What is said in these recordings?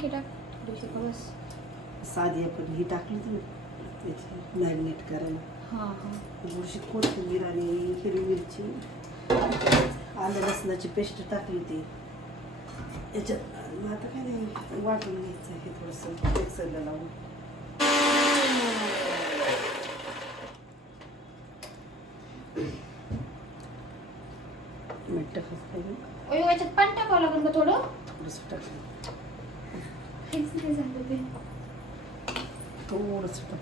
आणखी टाक थोडीशी का बस. साधी आपण ही टाकली होती ना त्याची मॅरिनेट करायला. हां हां. थोडीशी कोथिंबीर आणि हिरवी मिरची, आलं लसणाची पेस्ट टाकली होती याच्यात. मग आता काय नाही, वाटून घ्यायचं हे थोडंसं मिक्सरला लावून. मीठ टाकायचं, याच्यात पाणी टाकावं लागेल का थोडं? थोडंसं टाकलं, हेच नाही झालं ते. थोडंसं टाक.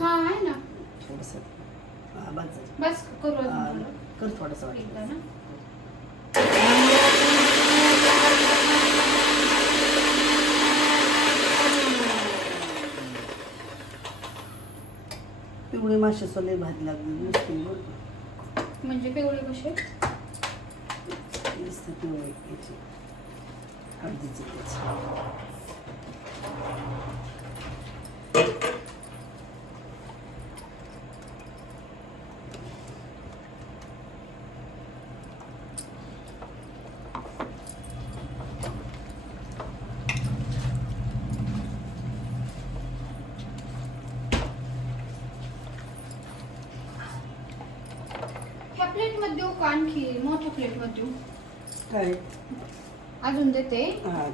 हा आहे ना. थोडंसं बस बस करू अजून थोडं. कर थोडंसं एकदा वाटलं. ना. पिवळी मासे सोले भाजी लागली नुसती बरं का. म्हणजे पिवळे कसे? नुसतं पिवळे याची हळदीची त्याची. ह्या प्लेट मध्ये देऊ का आणखी मोठ्या प्लेट मध्ये देऊ? काय अजून देते. हा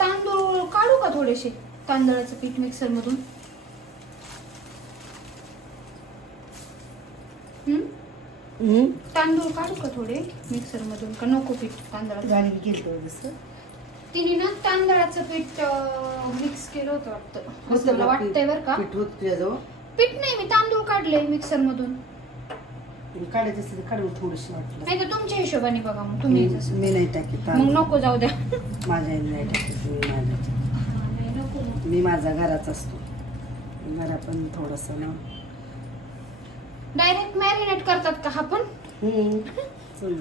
तांदूळ काढू का थोडेसे? तांदळाचं पीठ मिक्सर मधून. तांदूळ काढू का थोडे मिक्सर मधून का नको? पीठ तांदळाचं गाडी गेलं जसं तिने ना तांदळाचं पीठ मिक्स केलं होतं वाटतं, असं मला वाटतंय बरं का. पीठ होत तुझ्याजवळ? पीठ नाही, मी तांदूळ काढले मिक्सर मधून. काढायचं असेल तर काढून थोडीशी वाटलं. नाही तर तुमच्या हिशोबाने बघा मग तुम्ही जसं. मी नाही टाकीत मग नको जाऊ द्या. माझ्या आईने नाही टाकीत. मी माझ्या नाही नको मग. मी माझा घराच असतो. घरा पण थोडंसं ना डायरेक्ट मॅरिनेट करतात का हा पण? चल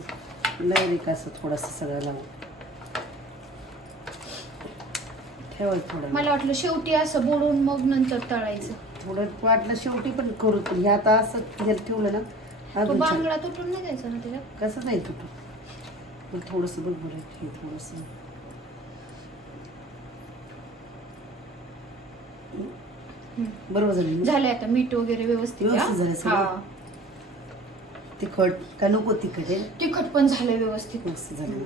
डायरेक्ट असं थोडंसं सगळं लावून ठेवायचं थोडं. मला वाटलं शेवटी असं बोलून मग नंतर तळायचं. थोडं वाटलं शेवटी पण करू. हे आता असं हे ठेवलं ना तो अजून छान. बांगडा तुटून नाही द्यायचा ना त्याच्यात? कसं नाही तुटू पण थोडंसं बघ बरं हे थोडंसं बरोबर झालं ना? झालंय आता मीठ वगैरे व्यवस्थित. व्यवस्थित झालंय सगळं? हा. तिखट का नको तिखट आहे? तिखट पण झालंय व्यवस्थित. मस्त झालं.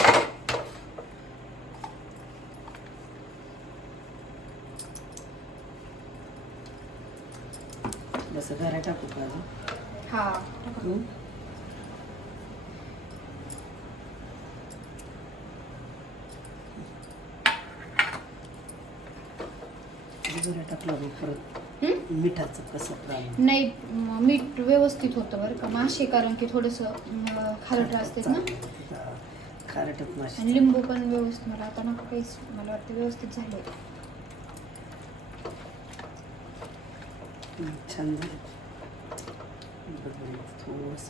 जसं घरा टाकू का अजून? हा. घरा टाकलं मग परत मिठाचं कसं राहिलं? नाही मीठ व्यवस्थित होतं बरं का. मासे कारण की थोडस खारट असतात ना, खारटच मासे. आणि लिंबू पण व्यवस्थित. मला आता नको काहीच, मला वाटतं व्यवस्थित झालंय. छान झालं. थोडस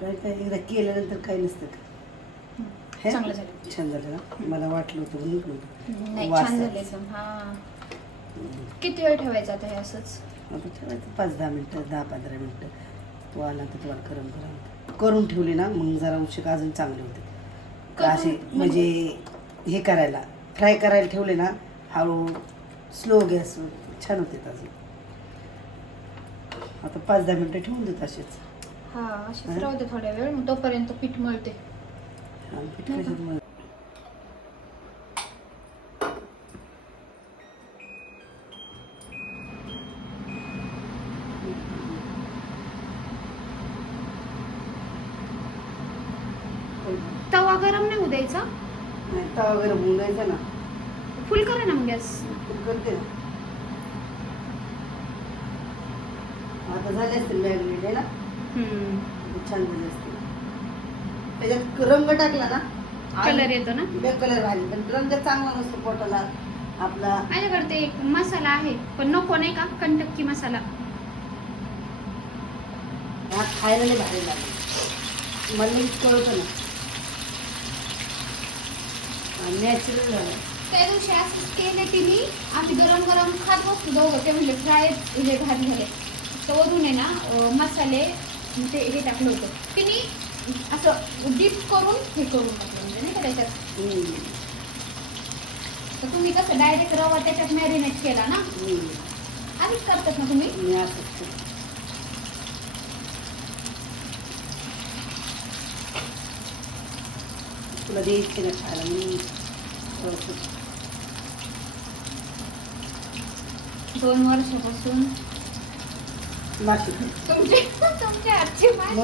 काय काय एकदा केल्यानंतर काही नसतं का? हे? चांगलं झालं. छान झालं ना? मला वाटलं होतं म्हणून नाही वास छान आहे. झालं एकदम. हा. किती वेळ ठेवायचं आता हे असंच? आता ठेवायचं 5-10 मिनटं, 10-15 मिनटं. तो आला तर तुम्हाला गरम करून ठेवले ना मग जरा उशीर अजून चांगले होते. करून असे म्हणजे हे करायला फ्राय करायला ठेवले ना हळू स्लो गॅसवर छान होते अजून. आता 5-10 मिनटं ठेवून देत असेच. हा असेच राहू दे थोड्या वेळ, मग तोपर्यंत पीठ मळते. आणि पीठ कशात मग तवा गरम नाही होऊ द्यायचा. नाही तवा वगैरे होऊन जायचं ना. फुल करा ना मग गॅस. करते ना. आता झाले असतील मॅरिनेट आहे ना. छान झाले असतील. त्याच्यात रंग टाकला ना कलर येतो ना. कलर भारी पण रंग चांगला नसतो पोटाला आपला. माझ्याकडे ते एक मसाला आहे पण नको नाही का कंटक्की मसाला. हा खायला नाही भारी लागेल मला कळतं ना नॅचरल झालं. त्या दिवशी असंच केले तिने आम्ही गरम गरम खात बसतो दोघं. ते म्हणले फ्राय हे भारी झाले तर वरून आहे ना मसाले ते हे टाकलं होतं तिने असं डीप करून हे करून टाकलं म्हणजे नाही का त्याच्यात. तर तुम्ही कसं डायरेक्ट रवा त्याच्यात मॅरिनेट केला ना आधीच करतात ना तुम्ही. मी असंच तुला द्यायचे ना खायला मी 2 वर्षापासून माशी तुमच्या हातची माशी.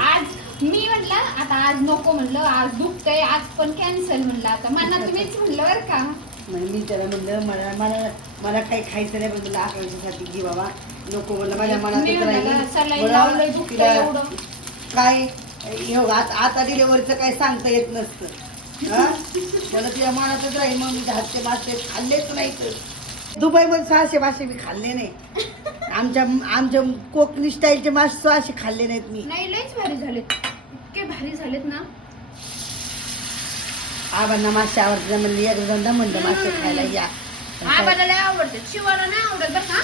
आज मी म्हटलं आता आज नको म्हणलं आज दुखतंय आज पण कॅन्सल म्हणलं आता मनात मीच म्हणलं बरं का. मी त्याला म्हणलं मला मला मला काही खायचं नाही पण म्हणलं आठवड्यासाठी घे बाबा नको म्हणलं माझ्या मनात काय आता डिलेव्हरीचं काही सांगता येत नसतं मला तुझ्या मनातच राहील. मग मी हातचे मासे खाल्लेच नाही तर दुबईमध्ये 600 मासे मी खाल्ले नाही. आमच्या कोकणी स्टाईलचे मासे असे खाल्ले नाहीत मी. नाही लयच भारी झालेत इतके भारी झालेत ना. आबांना मासे आवडतात म्हणले एक धंदा म्हणलं मासे खायला या. आबाला लय आवडतात शिवाला नाही आवडत बरं का.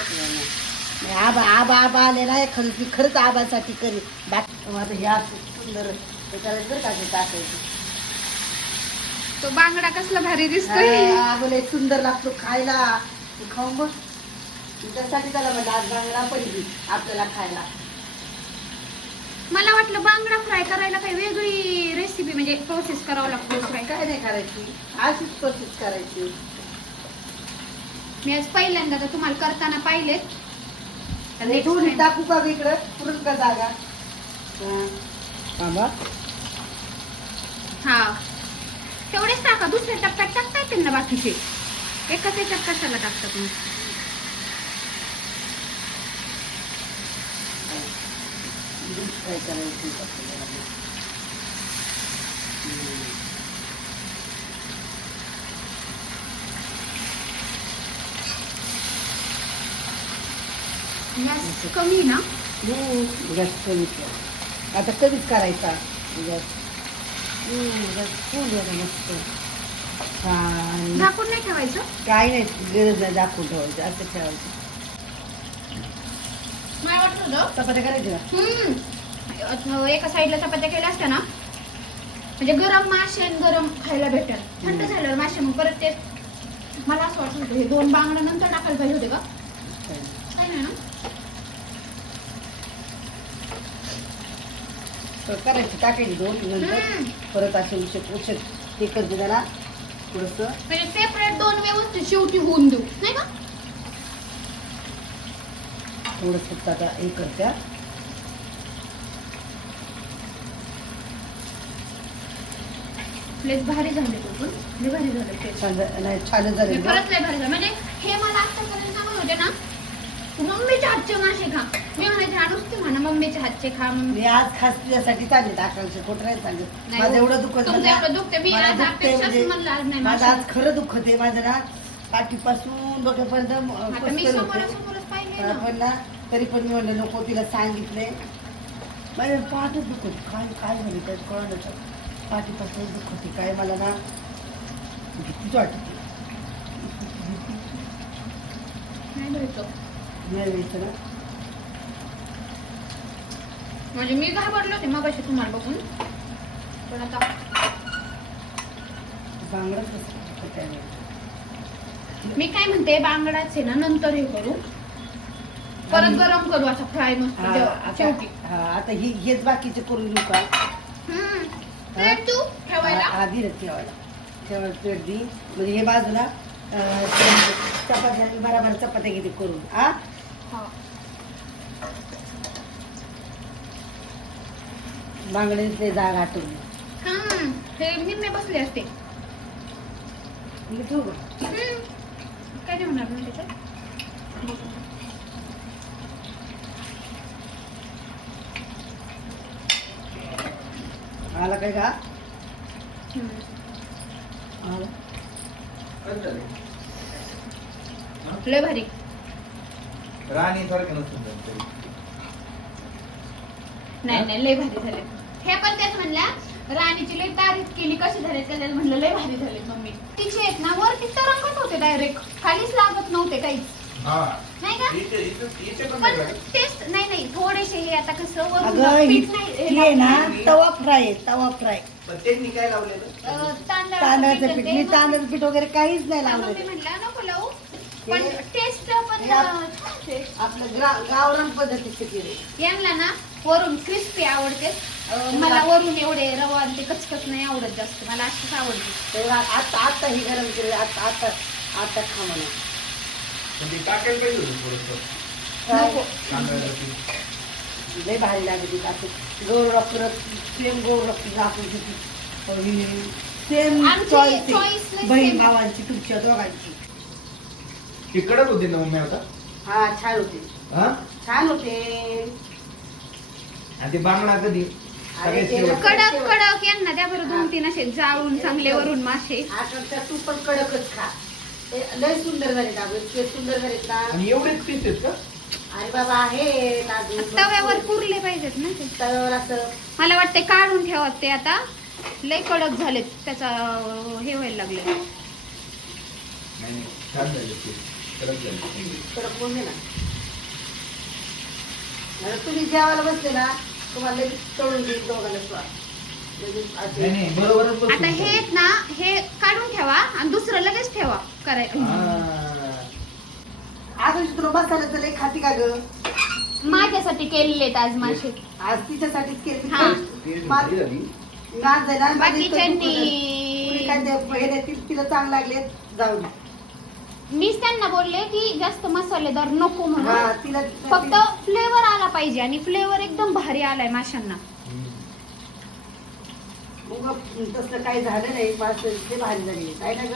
आबा आबा आबा आले ना खरंच आबासाठी करी बाकी आता हे असं सुंदर त्याच्याला बरं का टाकायचं. तो बांगडा कसला भारी दिसतोय. आबोले सुंदर लागतो खायला तू खाऊन बघ. त्यासाठी त्याला म्हणजे आज बांगडा पहिली आपल्याला खायला. मला वाटलं बांगडा फ्राय करायला काही वेगळी रेसिपी म्हणजे प्रोसेस करावं लागतो का काय. काय नाही करायची अशीच प्रोसेस करायची. मी आज पहिल्यांदा तर तुम्हाला करताना पाहिलेत. आणि थोडी टाकू का इकडं पुरण का जागा हा तेवढेच टाका दुसऱ्या टप्प्यात टाकता येतील ना बाकीचे एकाच याच्यात कशाला टाकतात मग. काय करायची गॅस कमी ना. गॅस कमी आता कधीच करायचा गॅस मस्त छान. झाकून नाही ठेवायचं काय नाही गरज नाही झाकून ठेवायचं असं ठेवायचं. मला वाटलं होतं चपात्या करायच्या एका साईडला चपात्या केल्या असत्या ना म्हणजे गरम मासे आणि गरम खायला भेटेल. थंड झाल्यावर मासे मग परत ते मला असं वाटत होतं हे 2 बांगडा नंतर टाकायला पाहिजे होते का काय नाही ना. करायची टाकायची 2 नंतर परत असे उचक ते करते त्याला थोडस म्हणजे सेपरेट 2 व्यवस्थित शेवटी होऊन देऊ नाही का. थोडस आता हे करत्या प्लेस भारी झाले तो पण भारी झाले छान नाही छान झाले खरंच लय भारी झालं. म्हणजे हे मला आतापर्यंत सांगत होते ना मम्मीच्या हातचे मासे खा. मी म्हणायचे नुसते म्हणा मम्मीच्या हातचे खा. मी आज खास तुझ्यासाठी चालले आकांक्षा खोटं नाही सांगत. माझं एवढं दुखत तुमचं एवढं दुखते मी आज अपेक्षाच म्हणलं आज नाही माझं आज खरं दुखत आहे. माझं ना पाठीपासून बघेपर्यंत मी समोरच पाहिले ना. पण ना तरी पण मी म्हणलं नको तिला सांगितले माझ्या पाठच दुखत काय काय झालं काय कळलं पाठीपासून दुखते काय मला ना भीतीच वाटते. नाही भेटतो नाही व्हायचं ना म्हणजे मी घाबरले होते मग अशी तुम्हाला बघून पण आता बांगडा मी काय म्हणते बांगडाच आहे ना नंतर हे करू परत गरम करू असा फ्राय मस्त शेवटी. आता हेच बाकीचे करून देऊ का. प्लेट तू ठेवायला आधी ठेवायला प्लेट दी म्हणजे हे बाजूला चपात्या बराबर चपात्या घेते करून बांगड्याचे जागा आठवली हे निम्मे बसले असते काय नाही होणार ना त्याच्यात. आला काय का आलं. लय भारी. राणी सारखं नसतं नाही लय भारी झाले. हे पण तेच म्हणल्या राणीची लय तारीफ केली, कशी झाले त्याला म्हणलं लय भारी झाले मम्मी. तिचे आहेत ना वरती तरंगत होते डायरेक्ट, खालीच लागत नव्हते काहीच. नाही का पण टेस्ट नाही थोडेसे हे आता कसं वरून अगं पीठ नाही ही आहे ना तवा फ्राय त्यांनी काय लावलेलं तांदळाचं पीठ. मी तांदळाचं पीठ वगैरे काहीच नाही मम्मी लावलं. म्हणला नको लावू पण टेस्ट पण हे छान आहे. आपलं गावरान पद्धतीचे केले. यांना ना वरून क्रिस्पी आवडते. मला वरून एवढे रवा आणि ते कचकच नाही आवडत जास्त, मला असंच आवडते. तर आता ही गरम केले. आता खा म्हणा. टाकायला पाहिजे होतं थोडंसं नको. लय भारी लागते. असं गोड रक्त सेम गोड रक्त आपण सेम आमची चॉईस choice नाही बहीण same. भावांची तुमच्या दोघांची. ते कडक होते ना मम्मी आता हा छान होते. हा छान होते. आणि ते बांगडा कधी अरे सगळ्यात ते शेवट. कडक यांना त्या बरं 2-3 असे जाळून चांगले वरून मासे. आता तू पण कडकच खा. ते लय सुंदर झाले ना इतके सुंदर झालेत ना. आणि एवढेच पीस आहेत का अरे बाबा आहे तव्यावर पुरले पाहिजेत ना ते. तव्यावर असं मला वाटते काढून ठेवत ते आता लय कडक झालेत, त्याचा हे व्हायला लागले. नाही छान झाले ते कडक झाले. कडक होऊन दे ना. आणि तुम्ही जेवायला बसले ना तुम्हाला लगेच तळून देईल दोघांना स्वाद. लगेच असे. नाही बरोबरच बसून आता हे आहेत ना हे काढून ठेवा आणि दुसरं लगेच ठेवा करायला. आज तुला मसाल्याचं लय खाती का ग? माझ्यासाठी केलेले आहेत आज मासे. आज तिच्यासाठीच केली. हा. नाच आहे ना माझी बाकीच्यांनी कुणी काय ते पहिले तिला चांगले लागले जाऊ दे. मीच त्यांना बोलले की जास्त मसालेदार नको हा म्हणून, तिला फक्त फ्लेवर आला पाहिजे आणि फ्लेवर एकदम भारी आलाय माशांना. मग तसलं काही झालं नाही. मासे ते भारी झाले काय ना ग.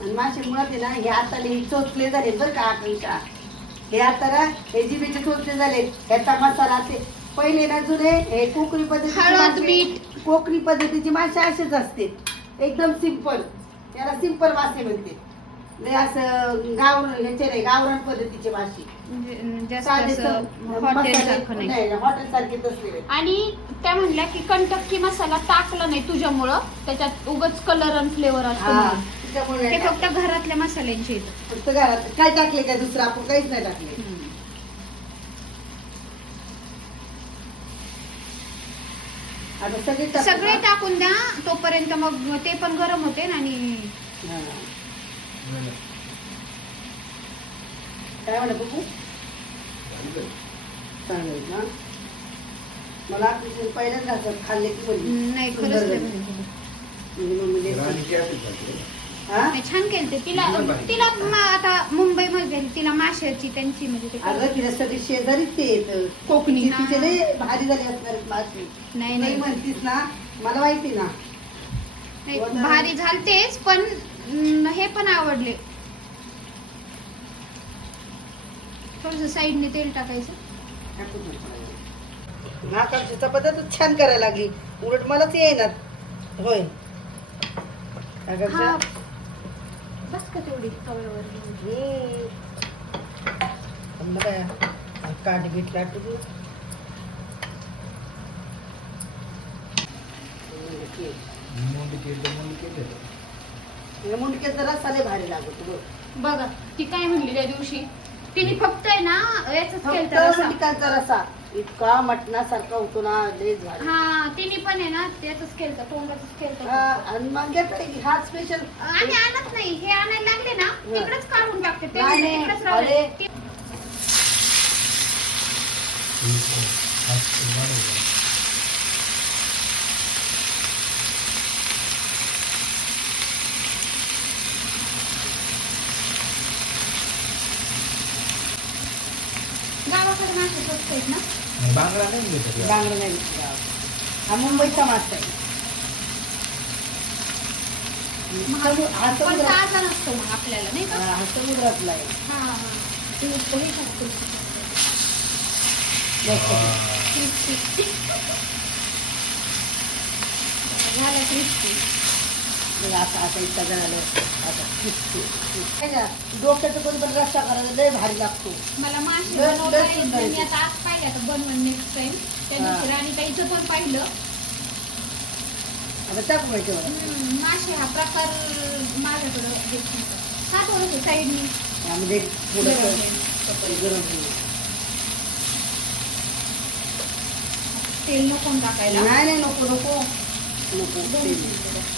आणि मासे मुळात आहे ना हे आता चोचले झाले बरं का आकांक्षा. हे आता ना हे जिभेचे चोचले झाले. ह्याचा मसाला ते पहिले ना जुने हे कोकणी पद्धतीचे हळद, मासे- मीठ. कोकणी पद्धतीचे मासे असेच असते एकदम सिंपल. त्याला सिंपल मासे म्हणते. लय असं ह्याचे नाही गावरान पद्धतीचे मासे. म्हणजे जास्त साधे असं हॉटेल सारखं नाही. हॉटेल सारखे तसले. आणि त्या म्हणल्या की कंटक्की मसाला टाकला नाही तुझ्यामुळं, त्याच्यात उगाच कलर आणि फ्लेवर असतो हा म्हणून. त्याच्यामुळे ते नाही फक्त घरातल्या मसाल्यांचे आहेत. फक्त घरात काय टाकले काय दुसरं आपण काहीच नाही टाकले. आता सगळे टाकू सगळे का? टाकून द्या तोपर्यंत, मग ते पण गरम होते ना. आणि हा. काय म्हणा बघू चांगलं ना. मला पहिल्याच घासात खाल्ले की बोलली नाही सुंदर खरंच लय झाले. भारी झालं. म्हणजे मम्मी राणी देते. काय असेल झाले. हा? नाही, छान केलं ते. तिला तिला आता मुंबईमध्ये तिला माशाची त्यांची म्हणजे ते अगं तिला सगळे शेजारीच ते येत कोकणी. तिचे लय भारी झाले असणार आहेत मासे. नाही नाही नाही म्हणतीस ना मला माहिती ना. नाही, भारी झालतेच पण हे पण आवडले. थोडस साईडने तेल टाकायचं. नाकांची पद्धतच छान करायला लागली. उलट मलाच येईनात. होय अगं हा बस का तेवढी तव्यावर. काट बीट लाटू दे. मुंडक्याचा रस्सा लय भारी लागतो बघ. बघा ती काय म्हणली त्या दिवशी, तिने फक्त आहे ना याचाच फक्त केलता रस्सा. मुंडक्याचा रस्सा इतका मटणासारखा होतो ना लय भारी. हा तिने पण आहे ना त्याचाच केलता, तोंडाचाच हा, केलता. आणि मग घेतलं हा स्पेशल. आणि आणत नाही, हे आणायला लागले ना तिकडेच काढून टाकते ते. नाही, म्हणजे नाही, तिकडेच राहू अरे. दे. गावाकडे मासे स्वस्त आहेत ना. बांगडा नाही घेतात बांगडा नाही हा मुंबईचा मासा आहे. हा पण समुद्रात ताजा नसतो मग आपल्याला नाही का. हा समुद्रातला आहे. हा हा ते हे टाकतो. मस्त. झालं क्रिस्पी. मग आता इतका झालं आता crispy. काय ना, डोक्याचं कोणी पण रस्सा करायला लय भारी लागतो. मला मासे लय- बनवता लय येत सुंदर नाही. मी आहे. आता आज पाहिजे आता बनवून नेक्स्ट टाइम. त्या दिवशी राणीताईचं पण पाहिलं. आता टाकू माहिती मला मासे हा प्रकार माझ्याकडं हेच नव्हतं. हा थोडंसं साईडनी त्यामध्ये थोडंसं गरम होईल. तेल नको टाकायला. नाही नको नको नको दोन तेल. मिनिटं.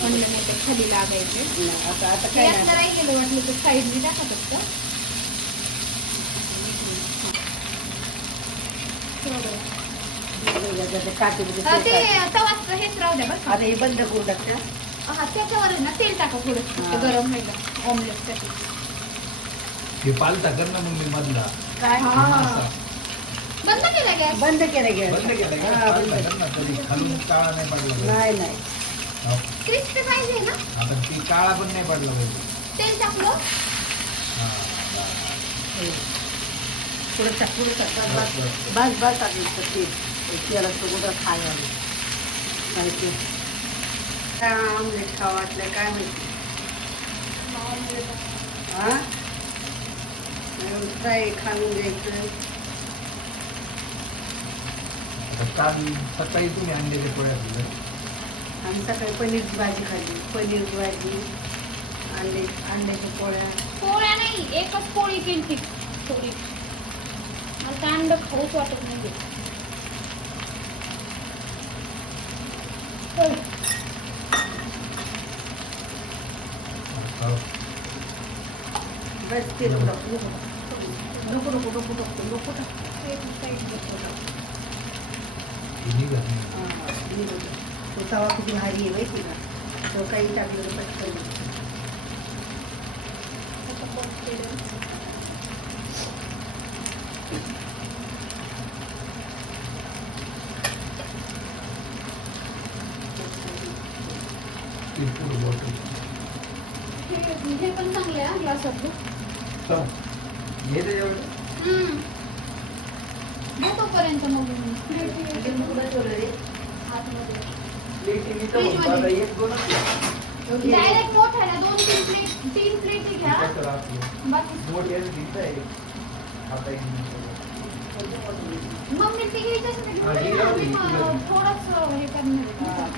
म्हणलं नाही तर खाली लागायचे. नाही, आता काय यातलं नाही राहिलेलं वाटलं तर साईडनी टाकत असतं. काटेमध्ये ते तेल टाक. तवाच हेच राहू द्या बरं का. आता हे बंद करून टाकते हा त्याच्यावर आहे ना तेल टाका थोडं हा. गरम व्हायला ऑमलेटसाठी. हे पालता कर ना मग मी मधला काय हा. बंद केला गॅस. बंद केलं गॅस बंद केलं का? हा, पालता बंद. कर ना तरी खालून काळा नाही पडला पाहिजे. नाही नाही हो. क्रिस्पी पाहिजे ना. आता ती काळा पण नाही पडला पाहिजे. तेल टाकलं. हा, थोडं टाकून बस, बस. बस बस टाकलं तेल त्याला सोबत खायला माहिती काय आमलेट खावं वाटलं काय माहिती हा फ्राय खाऊन घ्यायचं. आता काल सकाळी तुम्ही अंड्याच्या पोळ्या दिल्या. आम्ही सकाळी पनीरची भाजी खाल्ली पनीरची भाजी अंड्याच्या पोळ्या. पोळ्या नाही एकच पोळी केली थोडी. मला तर अंड खाऊच वाटत नाही. हो. बस तेल नको नको नको नको नको नको नको टाक. हे निघत नाही. तो तवा किती भारी आहे माहिती का तो काही टाकलं तर पटकन. ती पूर्ण बॉटल. हे पण चांगलं आहे ग्लासातलं. चल. घे त्याच्यावर. तोपर्यंत मग लिंबू कुठं ठेवलं रे? आतमध्ये प्लेट मी तर म्हणतो आता एक दोनच घे. डायरेक्ट मोठ्याला 2-3 प्लेट घ्या. त्याच्यावर आपलं. बाकी मोठी आहे ती आहे. आता एक मिनिट. मग मी ते घ्यायचं असं नाही. हा, हे राहू दे, मी हे थोडंसं हे करणार हा, आहे.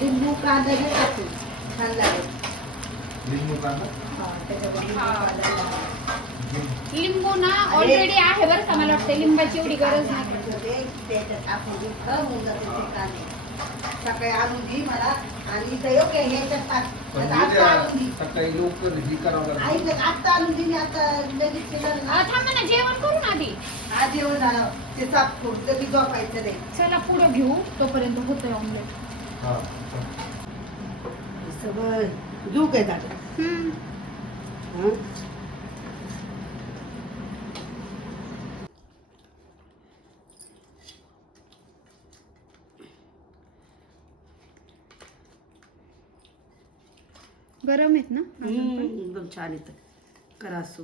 लिंबू कांदा घे टाकून छान लागेल. लिंबू कांदा. हा, त्याच्यावर लिंबू हा. कांदा टाक. घे. लिंबू ना ऑलरेडी आहे बरं का. मला वाटतं लिंबाची एवढी गरज नाही. त्याच्यात टाकून घे. होऊन जाते ते कांदे. सकाळी आणून घे मला आणि इथं येऊ काय ह्याच्यात टाक. पण आता आत्ता आणून उद्या घे. सकाळी लवकर हे करावं लागेल. ऐक आत्ता आणून घे. मी आता लगेच केलं ना. थांबा ना जेवण करू ना आधी. आज जेवण झालं ते साफ करून लगेच झोपायचं नाही. चला पुढं घेऊ तोपर्यंत होतंय ऑमलेट. हा, चल. सगळं घेऊ काय टाक. गरम आहेत ना. एकदम छान येतं करासू.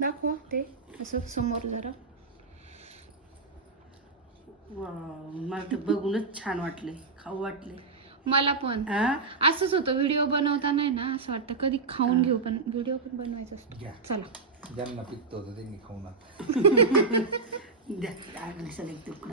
दाखवा ते असं समोर जरा. मला ते बघूनच छान वाटले खाऊ वाटले. मला पण असंच होतं. व्हिडिओ बनवताना आहे ना असं वाटतं कधी खाऊन घेऊ पण व्हिडिओ पण बनवायचा असतो. घ्या. चला ज्यांना पित्त होतं त्यांनी खाऊ नका. द्या